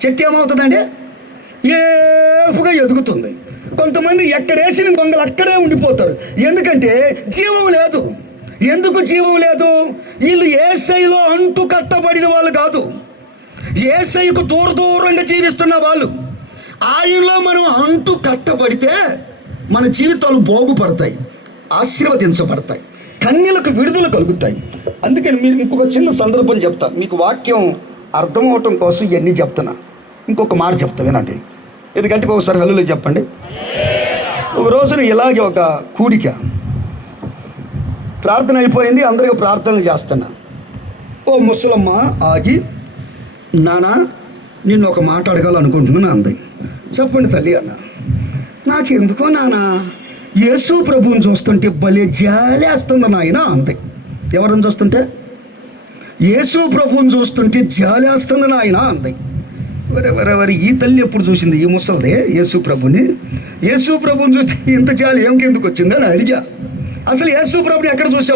చెట్టు ఏమవుతుందండి? ఏపుగా ఎదుగుతుంది. కొంతమంది ఎక్కడేసిన గొంగలు అక్కడే ఉండిపోతారు. ఎందుకంటే జీవం లేదు. ఎందుకు జీవం లేదు? వీళ్ళు యేసయ్యలో అంటు కట్టబడిన వాళ్ళు కాదు, యేసయ్యకు దూరంగా జీవిస్తున్న వాళ్ళు. ఆయనలో మనం అంటు కట్టబడితే మన జీవితాలు బాగుపడతాయి, ఆశీర్వదించబడతాయి, కన్యలకు విడుదల కలుగుతాయి. అందుకని మీరు ఇంకొక చిన్న సందర్భం చెప్తా, మీకు వాక్యం అర్థమవటం కోసం ఇవన్నీ చెప్తున్నా. ఇంకొక మాట చెప్తా వినండి. ఎందుకంటే ఒకసారి హల్లులు చెప్పండి. ఒక రోజున ఇలాగే ఒక కూడిక, ప్రార్థన అయిపోయింది, అందరికీ ప్రార్థనలు చేస్తున్నా. ఓ ముసలమ్మ ఆగి, నానా నిన్ను ఒక మాట అడగాలనుకుంటున్నాను అంది. చెప్పండి తల్లి అన్న. నాకెందుకో నానా యేసు ప్రభువుని చూస్తుంటే భలే జాలేస్తుంది నాయన అంది. ఎవరిని చూస్తుంటే? యేసు ప్రభువుని చూస్తుంటే జాలేస్తుంది నాయన అంది. వరే ఈ తల్లి ఎప్పుడు చూసింది ఈ ముసలిదే యేసు ప్రభుని? యేసు ప్రభుని చూస్తే ఇంత జాలి ఏమికెందుకు వచ్చిందని అడిగా. అసలు యేసు ప్రభుని ఎక్కడ చూసావు